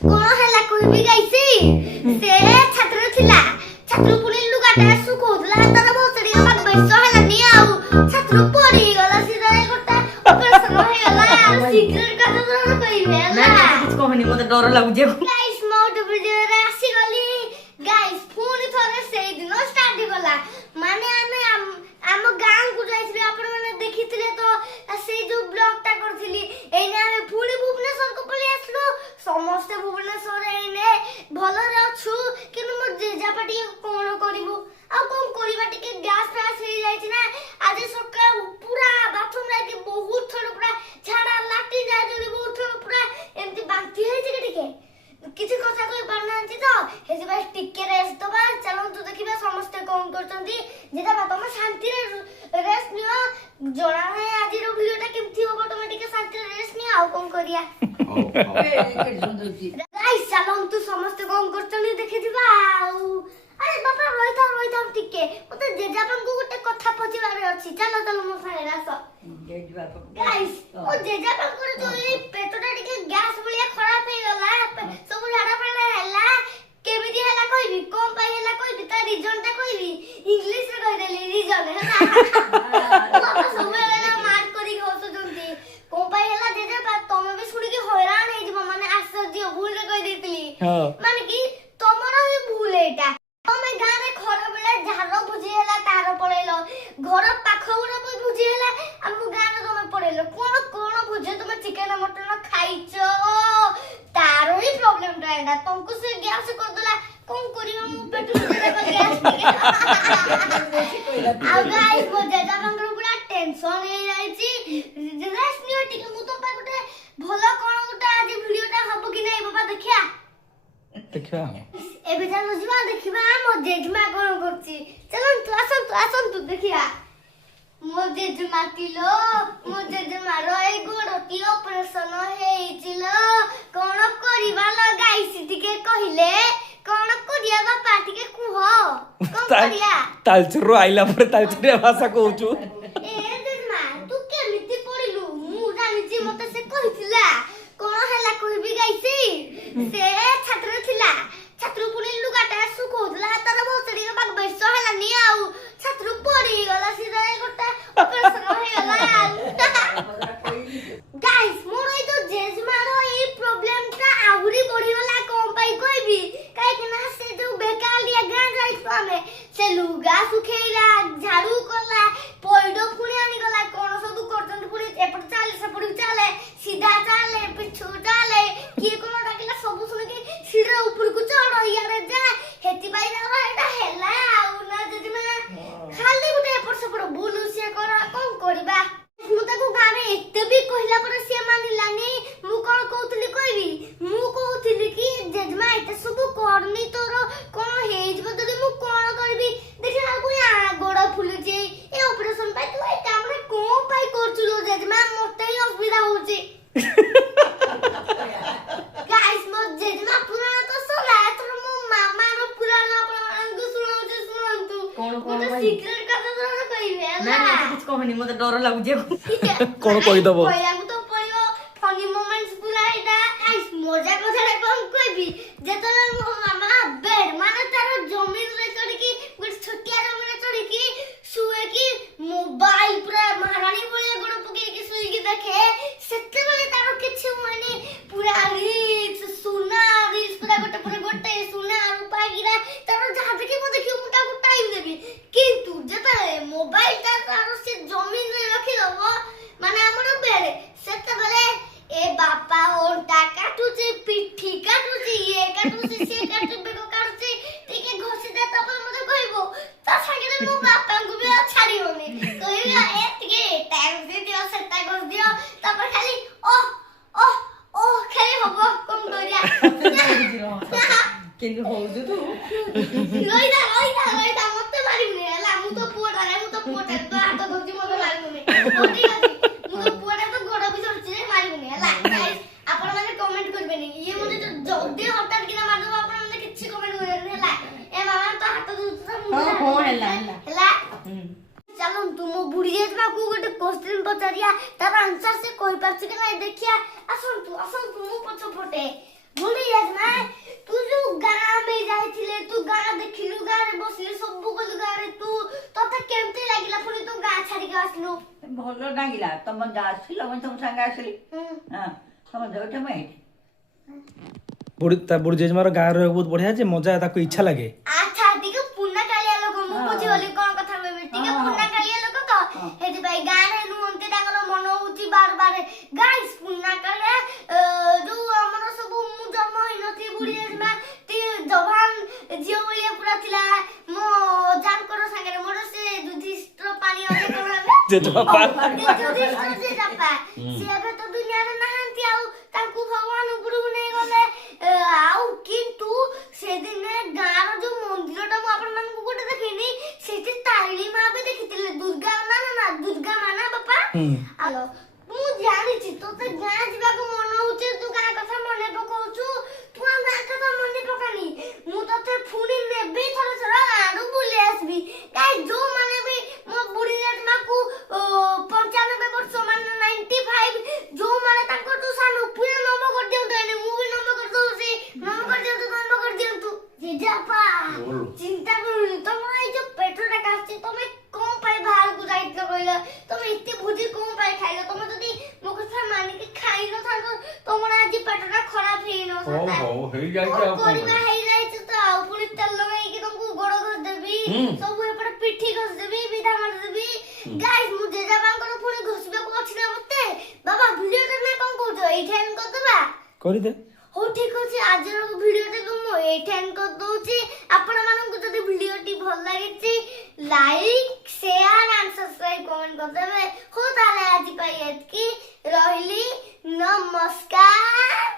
কোন হেলা কইবি গাইছি সে ছাত্র ଥିଲା ছাত্র পুনি লুগাটা শুকোদলা তার বসরি আমার বেশ হেলা নি আউ ছাত্র পড়ি গলা সিধা একটা অপারেশন হই গলা সিক্রেট কথা তো কইবে না কিছু কহনি মতে ডর লাগুছে গাইস মোট ভিডিওরে আসি গলি গাইস পুনি থরে সেই দিন স্টার্ট গলা মানে আমি ଆମ ଗାଁକୁ ଯାଇଥିଲି ଆପଣମାନେ ଦେଖିଥିଲେ ତ ସେଇ ଯୋଉ ବ୍ଲଗଟା କରିଥିଲି ଏଇନେ ଆମେ ପୁଣି ଭୁବନେଶ୍ୱରକୁ ପଳେଇ ଆସିଲୁ ସମସ୍ତେ ଭୁବନେଶ୍ୱରରେ ଏଇନେ ଭଲରେ ଅଛୁ କିନ୍ତୁ ମୋ ଜେଜେବାପା ଟିକେ କଣ କରିବୁ ଆଉ କଣ କରିବା ଟିକେ ଗ୍ୟାସ୍ ଫ୍ୟାସ୍ ହେଇଯାଇଛି ନା ଆଜି ସକାଳୁ ପୁରା ବାଥରୁମ ଲାଗି ବହୁତ ଥର ପୁରା ଝାଡା ଲାଟିନ୍ ଯାଇଛନ୍ତି ବହୁତ ଥର ପୁରା ଏମିତି ବାନ୍ତି ହେଇଛି କି ଟିକେ କିଛି କଥା କହି ପାରୁନାହାନ୍ତି ତ ସେଥିପାଇଁ ଟିକେ ରେଷ୍ଟ ଦବା ଚାଲନ୍ତୁ ଦେଖିବା ସମସ୍ତେ କଣ କରୁଛନ୍ତି ଯେଟା ତମେ ଶାନ୍ତିରେ ରେଷ୍ଟ ନିଅ ଜଣା ନାହିଁ ଆଜିର ଭିଡିଓଟା କେମିତି ହବ ତମେ ଟିକେ ଶାନ୍ତିରେ ରେଷ୍ଟ ନିଅ ଆଉ କଣ କରିବା ଗାଇସ୍ ଚାଲନ୍ତୁ ସମସ୍ତେ କଣ କରୁଛନ୍ତି ଦେଖିଯିବା ଆଉ ଆରେ ବାପା ରହିଥାଉ ଟିକେ ମତେ ଜେଜେବାପାଙ୍କୁ ଗୋଟେ କଥା ପଚାରିବାର ଅଛି ଚାଲ ମୋ ସାଙ୍ଗରେ ଆସ ଗାଇସ୍ ମୋ ଜେଜେବାପାଙ୍କର ଯୋଉ ଏଇ ପେଟଟା ଟିକେ ଗ୍ୟାସ୍ ଭଳିଆ ଖରାପ ହେଇଗଲା ସବୁ ଝାଡା ଫାଡା ହେଲା କେମିତି ହେଲା କହିବି କଣ ପାଇଁ ହେଲା କହିବି ତା ରିଜନଟା କହିବି ଇଂଲିଶରେ କହିଦେଲି ରିଜନ ହେଲା ବାପା ସବୁବେଳେ ମାର୍କ କରିକି ହସୁଛନ୍ତି କଣ ପାଇଁ ହେଲା ଜେଜେବାପା ତମେ ବି ଶୁଣିକି ହଇରାଣ ହେଇଯିବ ମାନେ ଆଶ୍ଚର୍ଯ୍ୟ ଭୁଲରେ କହିଦେଇଥିଲି ମାନେ କି ତମର ହିଁ ଭୁଲ ଏଇଟା ତମେ ଗାଁରେ ଖରା ବେଳେ ଯାହାର ଭୋଜି ହେଲା ତାହାର ପଳେଇଲ ଘର ପାଖ ଗୁଡା ଭୋଜି ହେଲା ଆମ ଗାଁରେ ତମେ ପଳେଇଲ କଣ ଭୋଜି ତମେ ଚିକେନ ମଟନ ଖାଇଛ ତାର ହିଁ ପ୍ରୋବ୍ଲେମ ଟା ଏଇଟା ତମକୁ ସେ ଗ୍ୟାସ କରିଦେଲା କଣ କରିବା ମୁଁ ପେଟ ଗ୍ୟାସ ଆଉ ଗାଇସ୍ ମୋ ଜେଜେବାପାଙ୍କର ପୁରା ଟେନସନ ହେଇଯାଇଛି ରେଷ୍ଟ ନିଅ ଟିକେ ମୁଁ ତମ ପାଇଁ ଗୋଟେ ଭଲ କଣ ଗୋଟେ ଆଜି ଭିଡିଓଟା ହବ କି ନାଇଁ ବାବା ଦେଖିବା ଏବେ ଚାଲ ଯିବା ଦେଖିବା ମୋ ଜେଜେମା କଣ କରୁଛି ଚାଲନ୍ତୁ ଆସନ୍ତୁ ଦେଖିବା ମୋ ଜେଜେମା କିଲୋ ମୋ ଜେଜେମାର ଏଇ ଗୋଡଟି ଅପରେସନ ହେଇଚିଲ କଣ କରିବା ଲଗାଇଛି ଟିକେ କହିଲେ କଣ କରିବା ବାପା ଟିକେ କୁହ କଣ କରିବା ତାଲଚୁର ଆଇଲା ପରେ ତାଲଚୁରିଆ ଭାଷା କହୁଛୁ ଏ ଜେଜେମା ତୁ କେମିତି ପଡିଲୁ ମୁଁ ଜାଣିଛି ମତେ ସେ କହିଥିଲା କଣ ହେଲା କହିବି ଗାଇଛି ସେ ଛାତ୍ର ଥିଲା ଛାତ୍ର ପୁଣି ଲୁଗାଟା ଶୁକୋଉଥିଲା ତାର ବସରି ବାଗ ବେଶ ହେଲାନି ଆଉ ଛାତ୍ର ପଡି ଗଲା ସିଧା ଗୋଟେ ଅପରେସନ ହେଇଗଲା ଗାଇସ୍ ମୋର ଏଇ ଯୋଉ ଜେଜେମାର ଏଇ ପ୍ରୋବ୍ଲେମଟା ଆହୁରି ବଢିଗଲା କଣ ପାଇଁ କହିବି କାହିଁକି ନା ସେ ଯୋଉ ବେକାଲିଆ ଗାଁ ଯାଇଛୁ ଆମେ ସେ ଲୁଗା ଶୁଖେଇଲା ଝାଡୁ କଲା ପଇଡ ପୁଣି ଆଣିଗଲା କଣ ସବୁ କରୁଛନ୍ତି ପୁଣି ଏପଟ ଚାଲେ ସେପଟକୁ ଚାଲେ ସିଧା ଚାଲେ ପିଛୁ ଚାଲେ କିଏ କଣ ଡାକିଲା ସବୁ ଶୁଣିକି ସିଧା ଉପରକୁ ଚଢ ଇଆଡେ ଯା ସେଥିପାଇଁ ତାର ଏଇଟା ହେଲା ଆଉ ନା ଜେଜେମା ଖାଲି ଗୋଟେ ଏପଟ ସେପଟ ବୁଲୁ ସିଏ କର କଣ କରିବା ମୁଁ ତାକୁ ଗାଁରେ ଏତେ ବି କହିଲା ପରେ ସିଏ ମାନିଲାନି ମୁଁ କଣ କହୁଥିଲି କହିବି ମୁଁ କହୁଥିଲି କି ଜେଜେମା ଏତେ ସବୁ କରନି ତୋର କଣ ହେଇଯିବ ଯଦି ମୁଁ କଣ କରିବି ଦେଖିଲା ବେଳକୁ ଗୋଡ ଫୁଲୁଛି ଏ ଅପରେସନ ପାଇଁ ତୁ ଏଇ କାମରେ କଣ ପାଇଁ କରୁଛୁ ଲୋ ଜେଜେମା ମତେ ହିଁ ଅସୁବିଧା ହଉଛି ଗାଇସ୍ ମୋ ଜେଜେମା ପୁରାଣ ତ ଶୁଣା ଏଥର ମୋ ମାମାର ପୁରାଣ ଆପଣମାନଙ୍କୁ ଶୁଣନ୍ତୁ ଗୋଟେ ସିକ୍ରେଟ କଥା ତ କହିବେ ହେଲା କିଛି କହନି ମତେ ଡର ଲାଗୁଛି କଣ କହିଦବ କହିବାକୁ ତ ପଡିବ ଫନି ମୋମେଣ୍ଟସ ପୁରା ଏଇଟା ଗାଇସ୍ ମଜା କଥାଟା କଣ କହିବି ଯେତେବେଳେ ମୋ ମାମା ବେଡ୍ ମାନେ ତାର ଜମିରେ ଚଢିକି ଗୋଟେ ଛୋଟିଆ ଜମିରେ ଚଢିକି ଶୁଏ କି ମୋବାଇଲ ପୁରା ମହାରାଣୀ ଭଳିଆ ଗୋଡ ପକେଇକି ଶୁଇକି ଦେଖେ ସେତେବେଳେ ତାର କିଛି ହୁଏନି ପୁରା ରିଲ୍ସ ସୁନା ରିଲ୍ସ ପୁରା ଗୋଟେ ସୁନା ରୂପା ଗିରା ତାର ଯାହା ଦେଖିବ ମୁଁ ତାକୁ ଟାଇମ ଦେବି କିନ୍ତୁ ଯେତେବେଳେ ମୋବାଇଲଟା ତାର ସେ ଜମିନରେ ରଖିଦବ ମାନେ ଆମର ବେଡ୍ ସେତେବେଳେ ଏ ବାପା ଅଣ୍ଟା କାଟୁଛି ପିଠି କାଟୁଛି ଇଏ କାଟୁଛି ସିଏ କାଟୁଛି ବେକ କାଟୁଛି ଟିକେ ଘଷି ଦେ ତାପରେ ମତେ କହିବ ତା ସାଙ୍ଗରେ ମୋ ବାପାଙ୍କୁ ବି ଛାଡିବନି କହିବ ଏ ଟିକେ ଟାଇମ ଦିଅ ସେଟା କରିଦିଅ ତାପରେ ଖାଲି ଓ ଖାଲି ହବ କଣ କରିବା କିନ୍ତୁ ହଉଛୁ ତୁ ରହିଥା ମତେ ମାରିବୁନି ହେଲା ମୁଁ ତ ପୁଅଟା ତୋ ହାତ ଧରୁଛି ମତେ ମାରିବୁନି ଠିକ ଅଛି ମୁଁ ତ ପୁଅଟା ତ ଗୋଡ ବି ଧରୁଛି ମାରିବୁନି ହେଲା ଆପଣ ମାନେ କମେଣ୍ଟ କରିବେନି ଇଏ ମତେ ଯଦି ହଠାତ୍ କିନା ମାରିଦବ ଆପଣ ମାନେ କିଛି କମେଣ୍ଟ କରିବେନି ହେଲା ଏ ମାମା ତ ହାତ ଧରୁଛି ହେଲା ଚାଲନ୍ତୁ ମୋ ବୁଢୀ ଜେଜେମାକୁ ଗୋଟେ କ୍ୱେଶ୍ଚିନ୍ ପଚାରିବା ତାର ଆନ୍ସର ସେ କହିପାରୁଛି କି ନାଇଁ ଦେଖିବା ଆସନ୍ତୁ ମୁଁ ପଛପଟେ ବୁଢୀ ଜେଜେମା ନାଗିଲା ତମ ଆସିଲ ମୁଁ ତମ ସାଙ୍ଗେ ଆସିଲି ହଁ ତମ ଦେଉଛ ମୁଁ ଏଇଠି ବୁଢୀ ଜେଜେମାର ଗାଁ ରହିବାକୁ ବହୁତ ବଢିଆ ଯେ ମଜା ତାକୁ ଇଚ୍ଛା ଲାଗେ। ଆଚ୍ଛା ଟିକେ ପୁନା କାଳିଆ ଲୋକ ମୁଁ ବୁଝିଗଲି କଣ କଥା କହିବି ଟିକେ ପୁନା କାଳିଆ ଲୋକ ତ ସେଥିପାଇଁ ଗାଁରେ ରୁହନ୍ତି ତାଙ୍କର ମନ ହଉଛି ବାର ବାର ଗାଇସ୍ ପୁନା କାଳିଆ ଯୋଉ ଆମର ସବୁ ମୁଁ ଜନ୍ମ ହେଇନଥିଲି ବୁଢୀ ଜେଜେମା ଜବାନ ଝିଅ ଭଳିଆ ପୁରା ଥିଲା ମୋ ଜାଙ୍କର ସାଙ୍ଗରେ ମୋର ସେ ଯୁଧିଷ୍ଠିର ପାଣି ଅଧିକ ଭାବେ ଜେଜେବାପା ଯୁଧିଷ୍ଠିର ଜେଜେବାପା ସେ ଏବେ ତ ଦୁନିଆରେ ନାହାନ୍ତି ଆଉ ତାଙ୍କୁ ଭଗବାନ ଉପରକୁ ନେଇଗଲେ ଆଉ କିନ୍ତୁ ସେଦିନେ ଗାଁର ଯୋଉ ମନ୍ଦିରଟା ମୁଁ ଆପଣମାନଙ୍କୁ ଗୋଟେ ଦେଖେଇନି ସେଠି ତାରିଣୀ ମା ବି ଦେଖିଥିଲେ ଦୁର୍ଗା ନା ଦୁର୍ଗା ମା ନା ବାପା ଆଲୋ ମୁଁ ଜାଣିଛି ତୋତେ ଗାଁ ଯିବାକୁ ମନ ହଉଛି ତୁ ଗାଁ କଥା ମନେ ପକଉଛୁ ତୁ ଆଉ ଗାଁ କଥା ମନେ ପକାନି ମୁଁ ତତେ ପୁଣି ନେବି ଥର ଗାଁରୁ ବୁଲି ଆସିବି କାଇଁ ଯୋଉମାନେ ବି ମୋ ବୁଢୀ ଜେଜେମାକୁ 95 ବର୍ଷ ମାନେ 95 ଯୋଉମାନେ ତାଙ୍କଠୁ ସାନ ପୁରା ନମ କରିଦିଅନ୍ତୁ ମୁଁ ବି ନମ କରିଦଉଛି ନମ କରିଦିଅନ୍ତୁ ଜେଜେବାପା ଚିନ୍ତା କରୁନି ତମର ଏଇ ଯୋଉ ପେଟଟା କାଟୁଛି ତମେ କଣ ପାଇଁ ବାହାରକୁ ଯାଇଥିଲ କହିଲ ତମେ ଏତେ ଭୋଜି କଣ ପାଇଁ ଖାଇଲ ତମେ ଯଦି ମୋ କଥା ମାନିକି ଖାଇ ନଥାନ୍ତ ତମର ଆଜି ପେଟଟା ଖରାପ ହେଇନଥାନ୍ତା କରିବା ହେଇଯାଇଛି ତ ଆଉ ପୁଣି ତେଲ ଲଗେଇକି ତମକୁ ଗୋଡ ଘଷିଦେବି ସବୁ ଏପଟେ ପିଠି ଘଷିଦେବି ବିଧା ମାରିଦେବି ଗାଇସ୍ ମୁଁ ଜେଜେବାପାଙ୍କର ପୁଣି ଘଷିବାକୁ ଅଛି ନା ମତେ ବାବା ଭିଡିଓଟା ନା କଣ କହୁଛ ଏଇଠି ଏଣ୍ଡ କରିଦେବା କରିଦେ ହଉ ଠିକ ଅଛି ଆଜିର ଭିଡିଓଟିକୁ ମୁଁ ଏଇଠି ଏଣ୍ଡ କରିଦଉଛି ଆପଣମାନଙ୍କୁ ଯଦି ଭିଡିଓଟି ଭଲ ଲାଗିଛି like share and subscribe comment କରିଦେବେ ହଉ ତାହେଲେ ଆଜି ପାଇଁ ଏତିକି ରହିଲି ନମସ୍କାର।